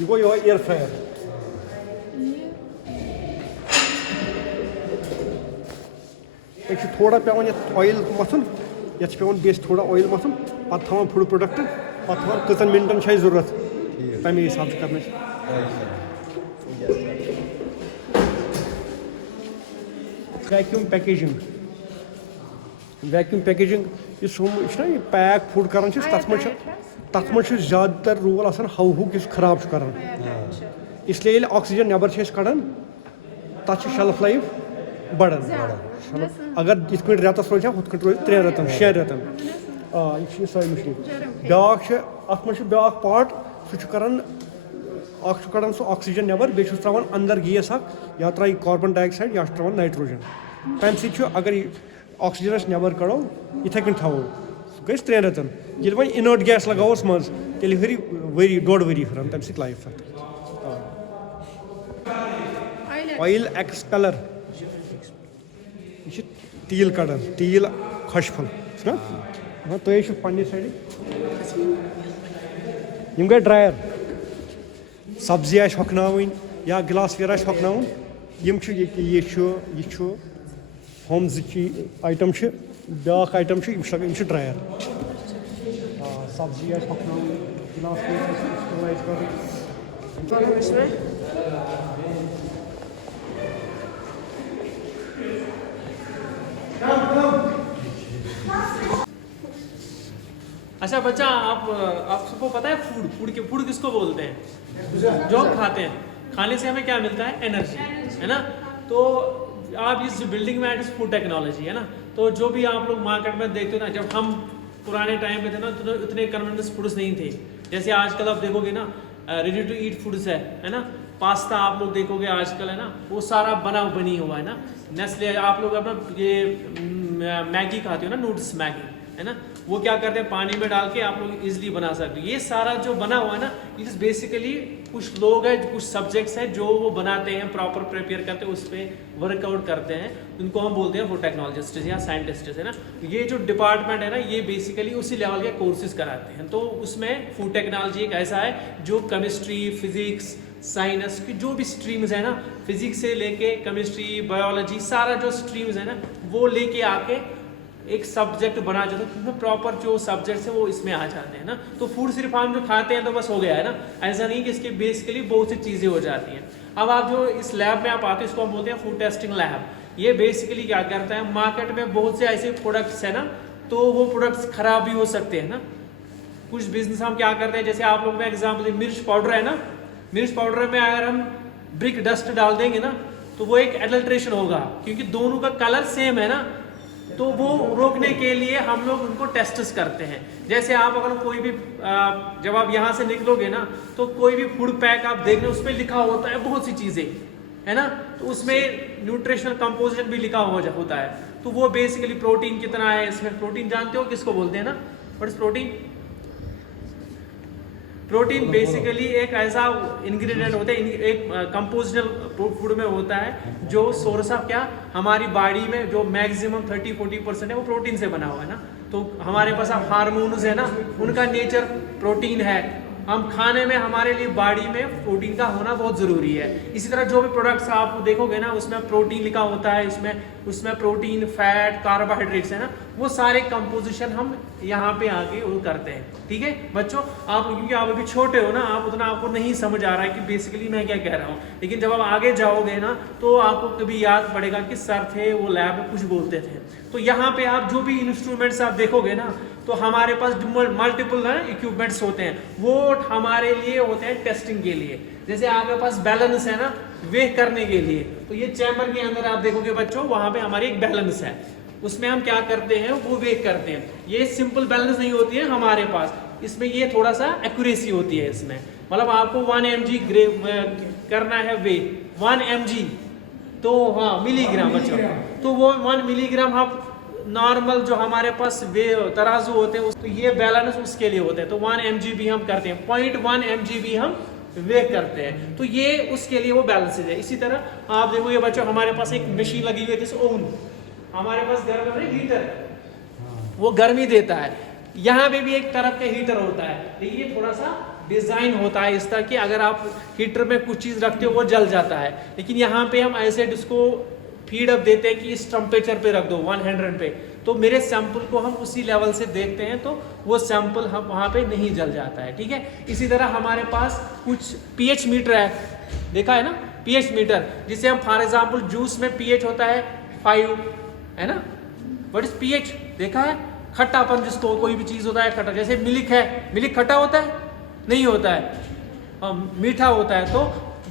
ये गो यो air fryer एक थोड़ा पेवन ये ऑयल मथुन ये पेवन बेस थोड़ा ऑयल मथुन पत् थवान फूड प्रोडक्ट पत् थवान कतन मिनटन जरूरत तमे हिसाब से करना वैक्यूम पैकेजिंग ये पैक फूड कर तथ मज ज़्यादातर रोल आसान हवा किस खराब कर इसलिए ऑक्सीजन नबर कड़ान तथ शेल्फ लाइफ बढ़ान अगर इत रेतस रोज हुत रोज 3 रेतन 6 रेतन यह सारी मशीन ब्याक अत ब्या पार्ट सह कड़ान सह ऑक्सीजन नबर बे त्रावान अंदर गैस या त्राई कार्बन डाइऑक्साइड या त्रावान नाइट्रोजन तम सह अगर ऑक्सीजनस नबर कड़ो इथे कन थो सह गई 3 रेतन ये वो इनर्ट गैस लगावस मज तेल हरी वरी 1.5 वरी हरान तम सह लाइफ ऑयल एक्सपेलर यह तील कड़ान तील खुशफुल तुम पे साइड गई ड्रायर सब्जी हकनावन या गिलास वेर हकनावन यह हम आइटम ब्या आइटम ड्रायर सब्जी हकनावन गिलास अच्छा बच्चा आप सबको पता है फूड किसको बोलते हैं? जो हम खाते हैं, खाने से हमें क्या मिलता है? एनर्जी, है ना। तो आप इस बिल्डिंग में एट फूड टेक्नोलॉजी, है ना। तो जो भी आप लोग मार्केट में देखते हो ना, जब हम पुराने टाइम में थे ना तो इतने कन्वेंस फूड्स नहीं थे। जैसे आजकल आप देखोगे ना रेडी टू ईट फूड्स है ना। पास्ता आप लोग देखोगे आजकल, है ना, वो सारा बनी हुआ है ना। नेस्ले आप लोग अपना ये मैगी खाते हो ना, नूडल्स मैगी, है ना, वो क्या करते हैं पानी में डाल के आप लोग इजीली बना सकते हो। ये सारा जो बना हुआ है ना, इट इज बेसिकली कुछ लोग हैं, कुछ सब्जेक्ट्स हैं जो वो बनाते हैं, प्रॉपर प्रिपेयर करते हैं, उस पर वर्कआउट करते हैं, उनको हम बोलते हैं फूड टेक्नोलॉजिस्ट या साइंटिस्ट, है ना। ये जो डिपार्टमेंट है ना, ये बेसिकली उसी लेवल के कोर्सेज कराते हैं। तो उसमें फूड टेक्नोलॉजी एक ऐसा है जो केमिस्ट्री, फिजिक्स, साइंस की जो भी स्ट्रीम्स है ना, फिजिक्स से लेके केमिस्ट्री, बायोलॉजी, सारा जो स्ट्रीम्स है ना, वो लेके आके एक सब्जेक्ट बना जाता है, क्योंकि प्रॉपर जो सब्जेक्ट्स है वो इसमें आ जाते हैं ना। तो फूड सिर्फ हम जो खाते हैं तो बस हो गया, है ना, ऐसा नहीं कि इसके बेसिकली बहुत सी चीज़ें हो जाती हैं। अब आप जो इस लैब में आप आते हैं, इसको हम बोलते हैं फूड टेस्टिंग लैब। ये बेसिकली क्या करता है, मार्केट में बहुत से ऐसे प्रोडक्ट्स है ना, तो वो प्रोडक्ट्स खराब भी हो सकते हैं ना। कुछ बिजनेस हम क्या करते हैं, जैसे आप लोग में एग्जाम्पल मिर्च पाउडर है ना, मिर्च पाउडर में अगर हम ब्रिक डस्ट डाल देंगे ना, तो वो एक एडल्ट्रेशन होगा, क्योंकि दोनों का कलर सेम है ना। तो वो रोकने के लिए हम लोग उनको टेस्ट्स करते हैं। जैसे आप अगर कोई भी जब आप यहाँ से निकलोगे ना, तो कोई भी फूड पैक आप देख रहे हो, उस पर लिखा होता है बहुत सी चीज़ें, है ना। तो उसमें न्यूट्रिशनल कंपोजिशन भी लिखा होता है। तो वो बेसिकली प्रोटीन कितना है इसमें, प्रोटीन जानते हो किसको बोलते हैं ना, what is protein? Protein basically एक ऐसा इंग्रेडिएंट होता है, एक कंपोजिशनल फूड में होता है, जो सोर्स ऑफ क्या हमारी बॉडी में जो मैक्सिमम 30-40% है वो प्रोटीन से बना हुआ है ना। तो हमारे पास अब हार्मोन्स है ना, उनका नेचर प्रोटीन है। हम खाने में हमारे लिए बॉडी में प्रोटीन का होना बहुत ज़रूरी है। इसी तरह जो भी प्रोडक्ट्स आप देखोगे ना, उसमें प्रोटीन लिखा होता है, उसमें प्रोटीन, फैट, कार्बोहाइड्रेट्स, है ना, वो सारे कंपोजिशन हम यहाँ पे आके वो करते हैं। ठीक है बच्चों, आप क्योंकि आप अभी छोटे हो ना, आप उतना आपको नहीं समझ आ रहा है कि बेसिकली मैं क्या कह रहा हूँ, लेकिन जब आप आगे जाओगे ना, तो आपको कभी याद पड़ेगा कि सर थे वो लैब में कुछ बोलते थे। तो यहाँ पे आप जो भी इंस्ट्रूमेंट्स आप देखोगे ना, तो हमारे पास मल्टीपल इक्विपमेंट्स होते हैं, वो हमारे लिए होते हैं टेस्टिंग के लिए। जैसे आपके पास बैलेंस है ना, वेट करने के लिए, तो ये चैम्बर के अंदर आप देखोगे बच्चों, वहां पे हमारी एक बैलेंस है, उसमें हम क्या करते हैं, वो वेट करते हैं। ये सिंपल बैलेंस नहीं होती है हमारे पास, इसमें ये थोड़ा सा एक्यूरेसी होती है इसमें। मतलब आपको 1 mg करना है वेट, 1 mg, तो हाँ मिलीग्राम बच्चों, तो वो 1 मिलीग्राम आप नॉर्मल जो हमारे पास वे तराजू होते हैं, तो ये बैलेंस उसके लिए होते हैं। तो 1 mg भी हम करते हैं, 0.1 mg भी हम वे करते हैं, तो ये उसके लिए वो बैलेंस है। इसी तरह आप देखो ये बच्चों, हमारे पास एक मशीन लगी हुई है जैसे ओवन, हमारे पास घर में हीटर, वो गर्मी देता है। यहाँ पे भी एक तरफ का हीटर होता है, लेकिन ये थोड़ा सा डिज़ाइन होता है इस तरह कि अगर आप हीटर में कुछ चीज़ रखते हो वो जल जाता है, लेकिन यहाँ पे हम ऐसे इसको फीड अप देते हैं कि इस टेम्परेचर पे रख दो 100 पे, तो मेरे सैंपल को हम उसी लेवल से देखते हैं तो वो सैंपल हम वहाँ पे नहीं जल जाता है, ठीक है। इसी तरह हमारे पास कुछ पीएच मीटर है, देखा है ना पीएच मीटर, जिसे हम फॉर एग्जांपल जूस में पीएच होता है 5, है ना। व्हाट इज पीएच, देखा है, खट्टापन जिसको कोई भी चीज़ होता है खट्टा, जैसे मिल्क है, मिल्क खट्टा होता है, नहीं होता है, मीठा होता है। तो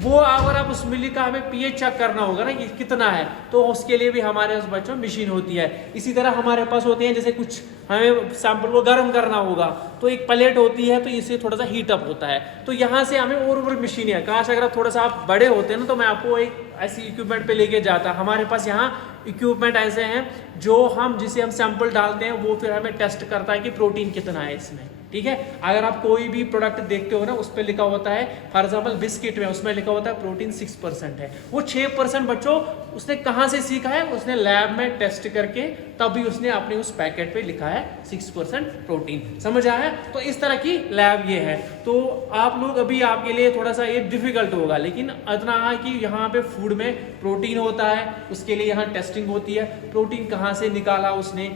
वो अगर आप उस मिल्क का हमें पीएच चेक करना होगा ना कि कितना है, तो उसके लिए भी हमारे पास बच्चों मशीन होती है। इसी तरह हमारे पास होती है, जैसे कुछ हमें सैंपल को गर्म करना होगा तो एक प्लेट होती है, तो इससे थोड़ा सा हीट अप होता है, तो यहाँ से हमें और मशीन है। काश अगर आप थोड़ा सा आप बड़े होते हैं ना तो मैं आपको एक ऐसी इक्विपमेंट पे लेके जाता। हमारे पास यहाँ इक्विपमेंट ऐसे हैं जो हम जिसे हम सैंपल डालते हैं वो फिर हमें टेस्ट करता है कि प्रोटीन कितना है इसमें, ठीक है। अगर आप कोई भी प्रोडक्ट देखते हो ना उस पर लिखा होता है, फॉर एग्जाम्पल बिस्किट में उसमें लिखा होता है प्रोटीन 6% है, वो 6% बच्चों उसने कहाँ से सीखा है, उसने लैब में टेस्ट करके तभी उसने अपने उस पैकेट पे लिखा है 6% प्रोटीन, समझ आया। तो इस तरह की लैब ये है। तो आप लोग अभी आपके लिए थोड़ा सा ये डिफिकल्ट होगा, लेकिन इतना है कि यहाँ पे फूड में प्रोटीन होता है, उसके लिए यहाँ टेस्टिंग होती है, प्रोटीन कहाँ से निकाला उसने,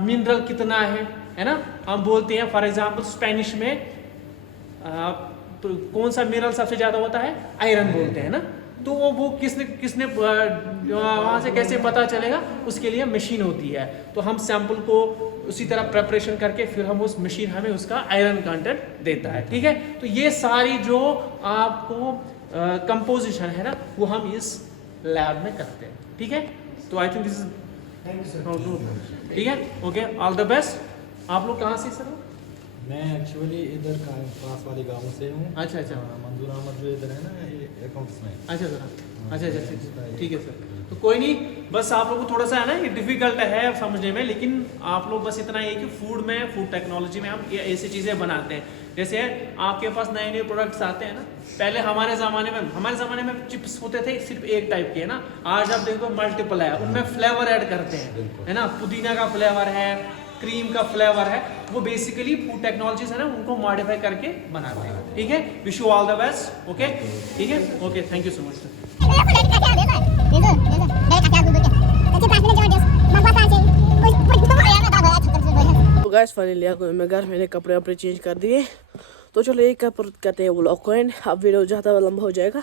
मिनरल कितना है ना। हम बोलते हैं फॉर एग्जांपल स्पेनिश में तो कौन सा मिनरल सबसे ज्यादा होता है, आयरन बोलते हैं ना। तो वो किसने वहाँ से कैसे पता चलेगा, उसके लिए मशीन होती है। तो हम सैंपल को उसी तरह प्रेपरेशन करके फिर हम उस मशीन हमें उसका आयरन कंटेंट देता है, ठीक है। तो ये सारी जो आपको कंपोजिशन है ना वो हम इस लैब में करते हैं, ठीक है। तो आई थिंक दिस इज ठीक है, ओके, ऑल द बेस्ट। आप लोग कहाँ से सर? मैं एक्चुअली इधर का पास वाले गांव से हूँ। अच्छा अच्छा, मंजूर अहमद जो इधर है ना अकाउंट्स में। अच्छा सर, अच्छा, ठीक है सर। तो कोई नहीं, बस आप लोग को थोड़ा सा है ना ये डिफिकल्ट है समझने में, लेकिन आप लोग बस इतना ही कि फूड टेक्नोलॉजी में हम ये ऐसी चीज़ें बनाते हैं। जैसे आपके पास नए नए प्रोडक्ट्स आते हैं ना, पहले हमारे ज़माने में चिप्स होते थे सिर्फ एक टाइप के, है ना। आज आप देखो मल्टीपल है, उनमें फ्लेवर ऐड करते हैं, है ना। पुदीना का फ्लेवर है, क्रीम का फ्लेवर है, वो बेसिकली फूड टेक्नोलॉजीज है ना उनको मॉडिफाई करके बनाते हैं, ठीक है। Wish you all the best, okay, ठीक है, okay, thank you so much sir. तो गाइस फाइनली मैं घर मैंने कपड़े वपड़े चेंज कर दिए, तो चलो एक करते हैं व्लॉग को एंड। अब वीडियो ज़्यादा लंबा हो जाएगा,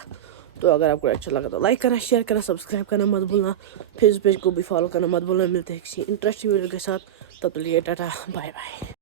तो अगर आपको अच्छा लगा तो लाइक करना, शेयर करना, सब्सक्राइब करना मत भूलना, फेसबुक पेज को भी फॉलो करना मत भूलना। मिलते हैं किसी इंटरेस्टिंग वीडियो के साथ, तब तक के लिए टाटा बाय बाय।